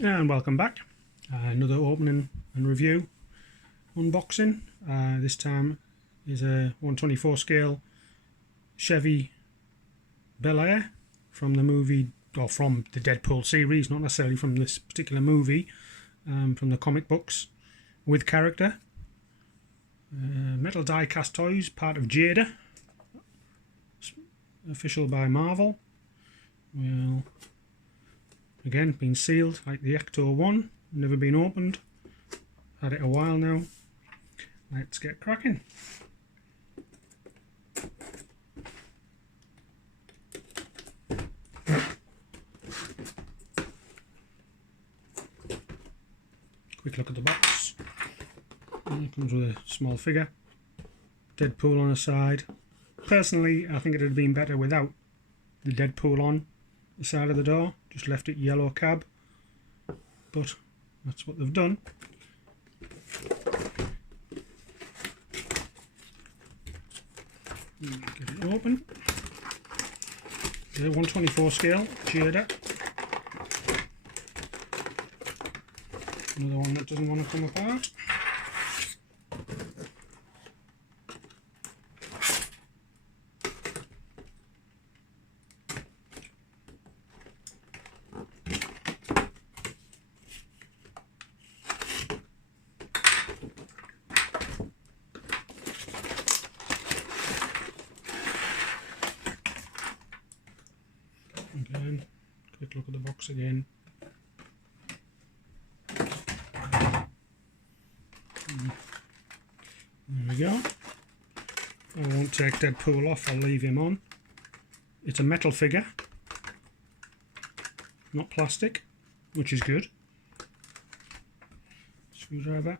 And welcome back. Another opening and review unboxing. This time is a 1/24 scale Chevy Bel Air from the movie, or from the Deadpool series, not necessarily from this particular movie, from the comic books, with character. Metal die cast toys, part of JADA, official by Marvel. Well, again, been sealed like the Ecto 1, never been opened. Had it a while now. Let's get cracking. Quick look at the box. It comes with a small figure. Deadpool on the side. Personally, I think it would have been better without the Deadpool on the side of the door. Just left it yellow cab. But that's what they've done. Get it open. The 1/24 scale, JADA. Another one that doesn't want to come apart. Again, quick look at the box again. There we go. I won't take Deadpool off, I'll leave him on. It's a metal figure, not plastic, which is good. Screwdriver.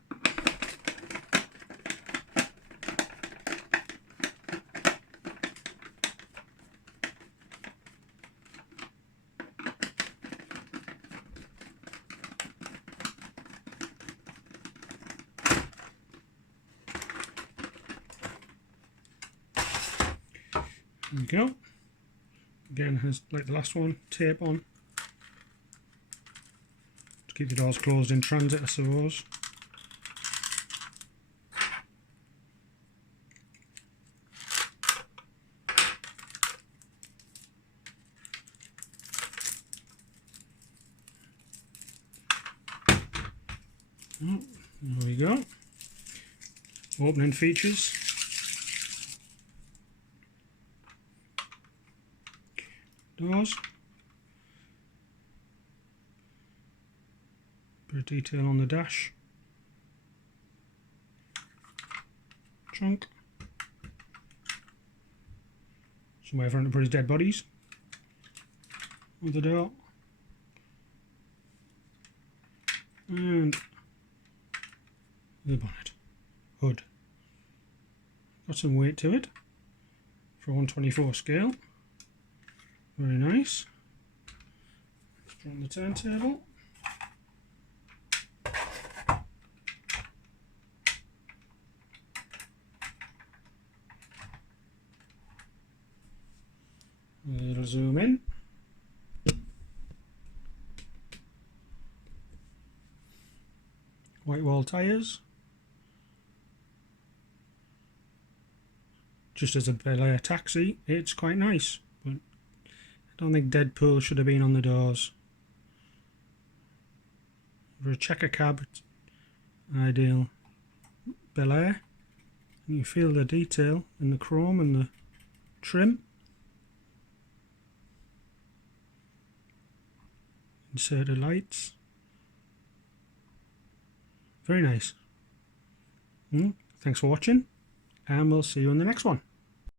There we go. Again, has, like the last one, tape on to keep the doors closed in transit, I suppose. Oh, there we go. Opening features. Doors. Bit of detail on the dash. Trunk. Somewhere for him to put his dead bodies. With the door. And the bonnet. Hood. Got some weight to it for a 1/24 scale. Very nice. Let's put it on the turntable. A little zoom in. White wall tyres. Just as a Bel Air taxi, it's quite nice. But I don't think Deadpool should have been on the doors. For a checker cab, it's ideal. Bel Air. You can feel the detail in the chrome and the trim. Inserted lights. Very nice. Thanks for watching, and we'll see you in the next one.